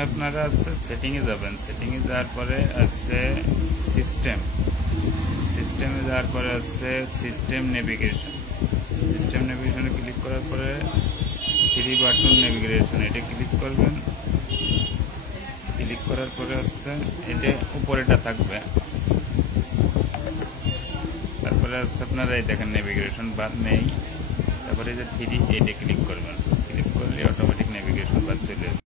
প্রথমে আপনারা হচ্ছে সেটিংয়ে যাবেন। সেটিংয়ে যাওয়ার পরে আছে সিস্টেমে যাওয়ার পরে আছে সিস্টেম নেভিগেশন। সিস্টেম নেভিগেশনে ক্লিক করার পরে থ্রি বাটন নেভিগেশন, এটা ক্লিক করবেন। ক্লিক করার পরে হচ্ছে এটা উপরেটা থাকবে। তারপরে হচ্ছে আপনারা এই দেখেন নেভিগেশন বার নেই। তারপরে যে থ্রি, এটা ক্লিক করবেন। ক্লিক করলে অটোমেটিক নেভিগেশন বার চলে আসবে।